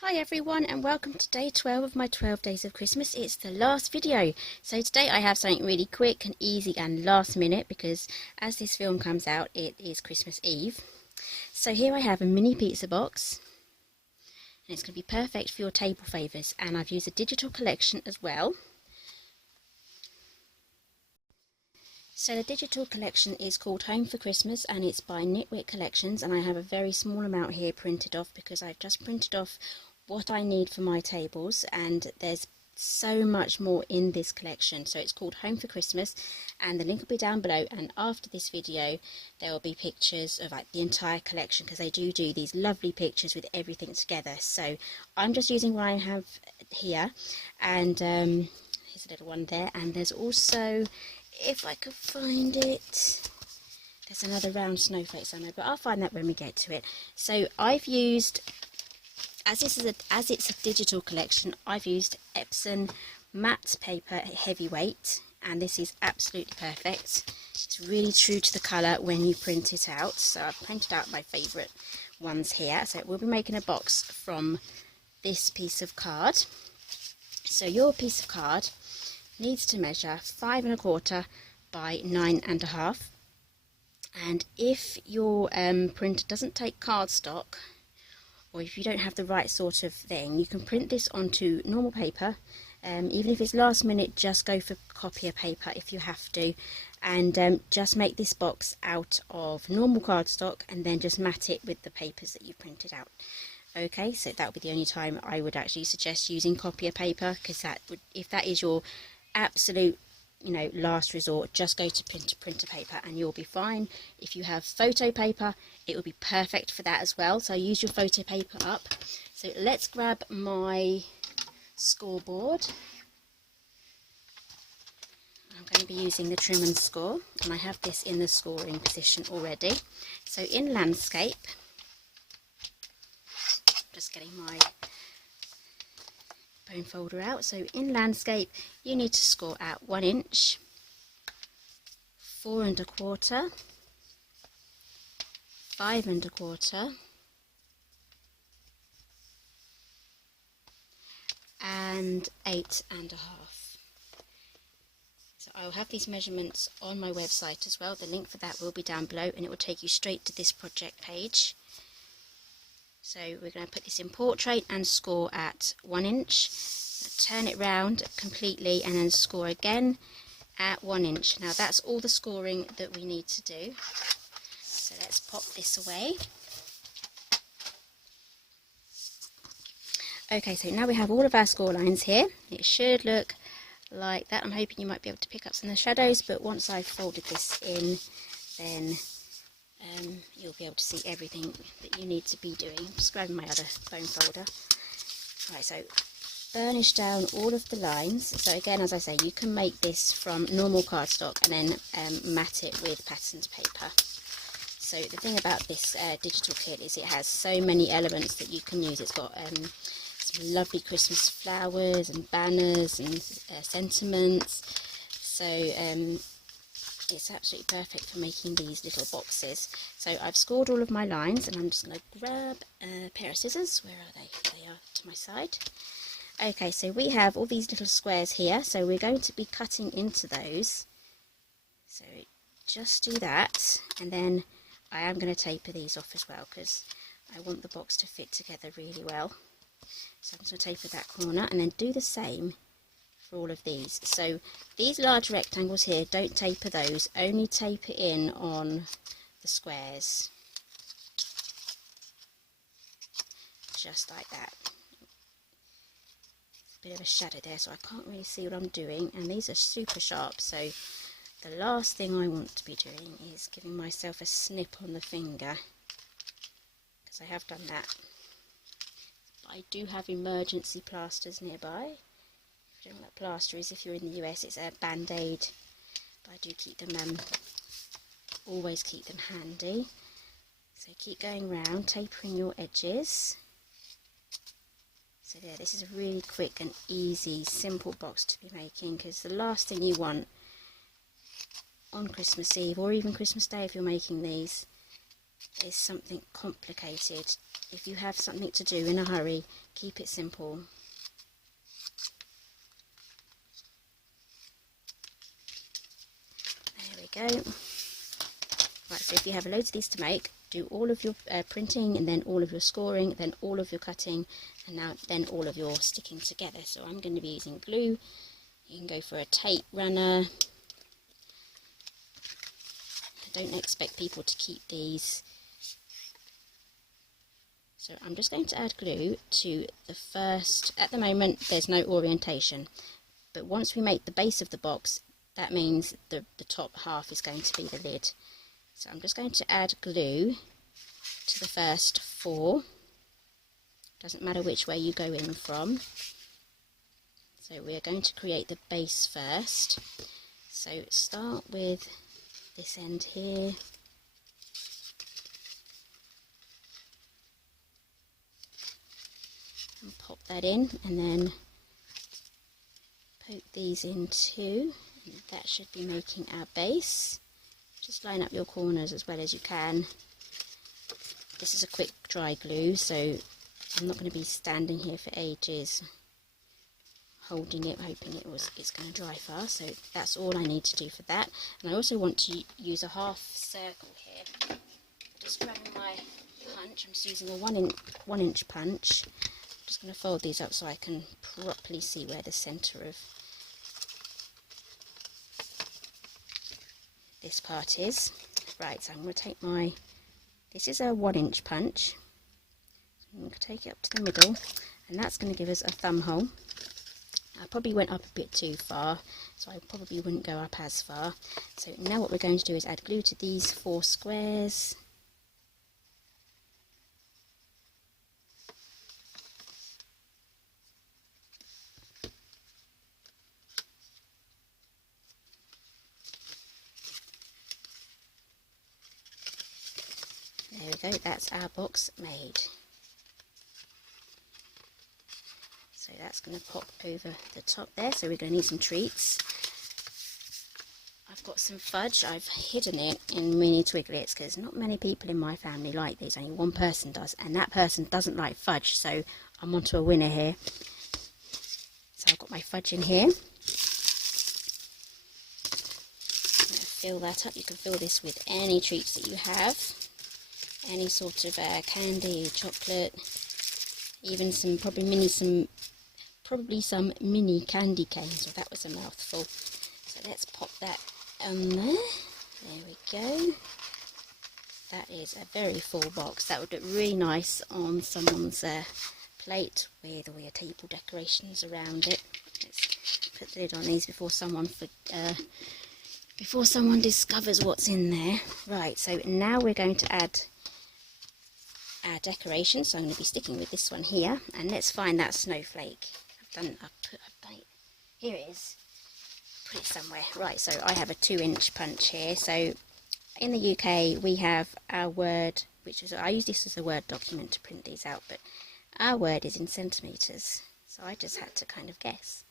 Hi everyone and welcome to day 12 of my 12 days of Christmas. It's the last video. So today I have something really quick and easy and last minute because as this film comes out it is Christmas Eve. So here I have a mini pizza box and it's going to be perfect for your table favours, and I've used a digital collection as well. So the digital collection is called Home for Christmas and it's by Nitwit Collections, and I have a very small amount here printed off because I've just printed off what I need for my tables, and there's so much more in this collection. So it's called Home for Christmas and the link will be down below, and after this video there will be pictures of like the entire collection because they do these lovely pictures with everything together. So I'm just using what I have here, and here's a little one there, and there's also, if I could find it, there's another round snowflake somewhere, but I'll find that when we get to it. So I've used, as it's a digital collection, I've used Epson matte paper heavyweight, and this is absolutely perfect. It's really true to the colour when you print it out. So I've printed out my favourite ones here. So we'll be making a box from this piece of card. So your piece of card needs to measure 5 1/4 by 9 1/2, and if your printer doesn't take cardstock, or if you don't have the right sort of thing, you can print this onto normal paper. Even if it's last minute, just go for copier paper if you have to, and just make this box out of normal cardstock and then just mat it with the papers that you printed out. Okay, so that would be the only time I would actually suggest using copier paper, because that would, if that is your absolute last resort, just go to printer paper and you'll be fine. If you have photo paper, it will be perfect for that as well, so use your photo paper up. So let's grab my scoreboard. I'm going to be using the trim and score, and I have this in the scoring position already. So in landscape, just getting my bone folder out. So in landscape you need to score at 1 inch, 4 1/4, 5 1/4 and 8 1/2. So I'll have these measurements on my website as well. The link for that will be down below and it will take you straight to this project page. So we're going to put this in portrait and score at 1 inch, turn it round completely and then score again at 1 inch. Now that's all the scoring that we need to do. So let's pop this away. Okay, so now we have all of our score lines here. It should look like that. I'm hoping you might be able to pick up some of the shadows, but once I've folded this in, then you'll be able to see everything that you need to be doing. I'm just grabbing my other bone folder. Right, so burnish down all of the lines. So again, as I say, you can make this from normal cardstock and then mat it with patterned paper. So the thing about this digital kit is it has so many elements that you can use. It's got some lovely Christmas flowers and banners and sentiments. So it's absolutely perfect for making these little boxes. So I've scored all of my lines and I'm just going to grab a pair of scissors. Where are they? They are to my side. Okay, so we have all these little squares here, so we're going to be cutting into those. So just do that, and then I am going to taper these off as well because I want the box to fit together really well. So I'm just going to taper that corner and then do the same for all of these. So these large rectangles here, don't taper those, only taper in on the squares, just like that. Bit of a shadow there, so I can't really see what I'm doing, and these are super sharp, so the last thing I want to be doing is giving myself a snip on the finger, because I have done that. But I do have emergency plasters nearby. If you don't know what that plaster is, if you're in the US, it's a band-aid, but I do keep them, always keep them handy. So keep going round, tapering your edges. So there, this is a really quick and easy, simple box to be making, because the last thing you want on Christmas Eve, or even Christmas Day if you're making these, is something complicated. If you have something to do in a hurry, keep it simple. There we go. Right, so if you have loads of these to make, do all of your printing, and then all of your scoring, then all of your cutting, and then all of your sticking together. So I'm going to be using glue. You can go for a tape runner. I don't expect people to keep these. So I'm just going to add glue to the first. At the moment there's no orientation, but once we make the base of the box, that means the top half is going to be the lid. So I'm just going to add glue to the first 4. Doesn't matter which way you go in from. So we're going to create the base first. So start with this end here. And pop that in, and then poke these in too. And that should be making our base. Just line up your corners as well as you can. This is a quick dry glue, so I'm not going to be standing here for ages holding it, hoping it's going to dry fast. So that's all I need to do for that. And I also want to use a half circle here. Just grabbing my punch, I'm just using a 1 inch punch. I'm just going to fold these up so I can properly see where the centre of this part is. Right, so I'm going to take this is a 1 inch punch. I'm going to take it up to the middle, and that's going to give us a thumb hole. I probably went up a bit too far, so I probably wouldn't go up as far. So now what we're going to do is add glue to these 4 squares. There we go, that's our box made. So that's going to pop over the top there, so we're going to need some treats. I've got some fudge. I've hidden it in mini Twiglets because not many people in my family like these, only one person does, and that person doesn't like fudge, so I'm onto a winner here. So I've got my fudge in here. Fill that up. You can fill this with any treats that you have, any sort of candy, chocolate, even some probably some mini candy canes. Well, that was a mouthful. So let's pop that on there. There we go. That is a very full box. That would look really nice on someone's plate with all your table decorations around it. Let's put the lid on these before someone discovers what's in there. Right, so now we're going to add our decoration. So I'm going to be sticking with this one here, and let's find that snowflake. I've done it. Here it is. Put it somewhere. Right, so I have a 2 inch punch here. So in the UK we have our word, I use this as a Word document to print these out, but our word is in centimetres. So I just had to kind of guess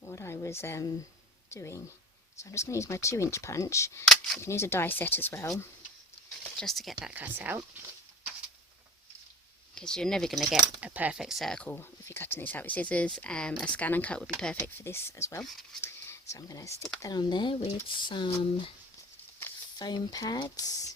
what I was doing. So I'm just going to use my 2 inch punch. You can use a die set as well, just to get that cut out, because you're never going to get a perfect circle if you're cutting this out with scissors. A scan and cut would be perfect for this as well. So I'm going to stick that on there with some foam pads.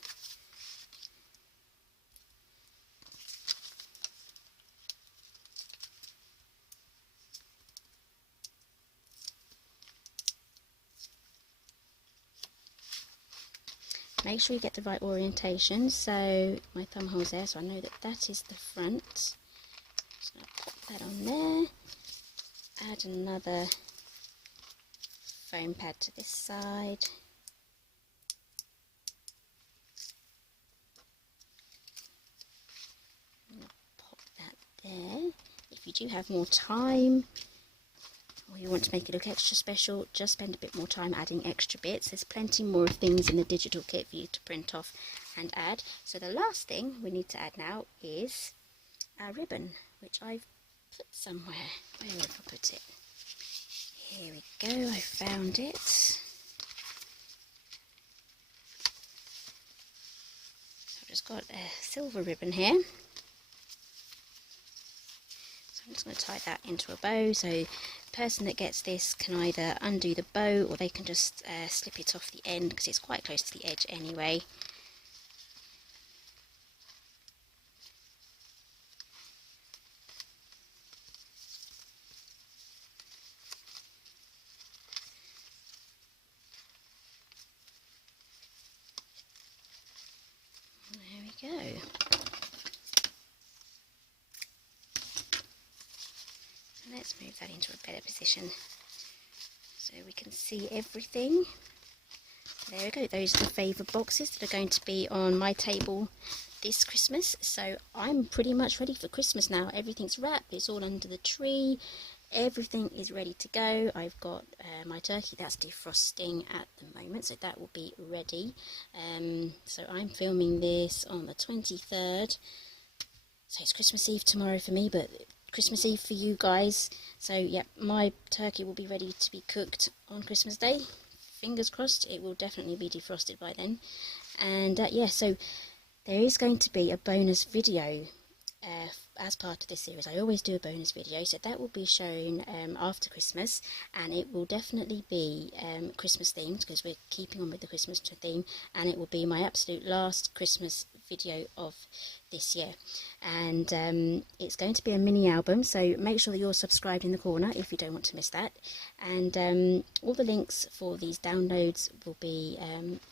Make sure you get the right orientation. So my thumb hole's there, so I know that that is the front. Just going to pop that on there. Add another foam pad to this side. Pop that there. If you do have more time, or you want to make it look extra special, just spend a bit more time adding extra bits. There's plenty more things in the digital kit for you to print off and add. So the last thing we need to add now is our ribbon, which I've put somewhere. Where have I put it? Here we go, I found it. So just got a silver ribbon here. So I'm just going to tie that into a bow, so the person that gets this can either undo the bow or they can just slip it off the end because it's quite close to the edge anyway. There we go. Let's move that into a better position so we can see everything. There we go, those are the favour boxes that are going to be on my table this Christmas. So I'm pretty much ready for Christmas now. Everything's wrapped, it's all under the tree, everything is ready to go. I've got my turkey that's defrosting at the moment, so that will be ready. So I'm filming this on the 23rd, so it's Christmas Eve tomorrow for me, but Christmas Eve for you guys. So yeah, my turkey will be ready to be cooked on Christmas Day. Fingers crossed it will definitely be defrosted by then. And yeah, so there is going to be a bonus video as part of this series. I always do a bonus video, so that will be shown after Christmas, and it will definitely be Christmas themed because we're keeping on with the Christmas theme, and it will be my absolute last Christmas video of this year. And it's going to be a mini album, so make sure that you're subscribed in the corner if you don't want to miss that. And all the links for these downloads will be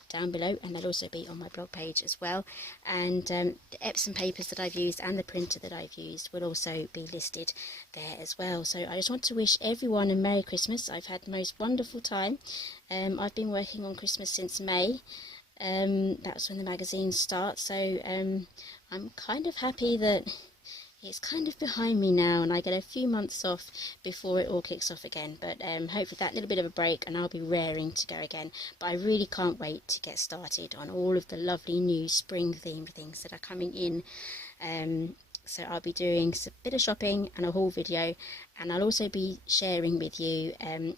down below, and they'll also be on my blog page as well. And the Epsom papers that I've used and the printer that I've used will also be listed there as well. So I just want to wish everyone a Merry Christmas. I've had the most wonderful time. I've been working on Christmas since May. That's when the magazine starts, so I'm kind of happy that it's kind of behind me now and I get a few months off before it all kicks off again. But hopefully that little bit of a break and I'll be raring to go again. But I really can't wait to get started on all of the lovely new spring themed things that are coming in. So I'll be doing a bit of shopping and a haul video, and I'll also be sharing with you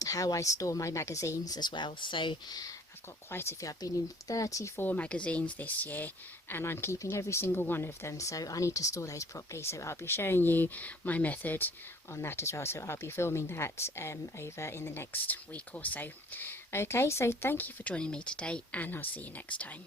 how I store my magazines as well. So I've got quite a few. I've been in 34 magazines this year and I'm keeping every single one of them, so I need to store those properly. So I'll be showing you my method on that as well. So I'll be filming that over in the next week or so. Okay, so thank you for joining me today, and I'll see you next time.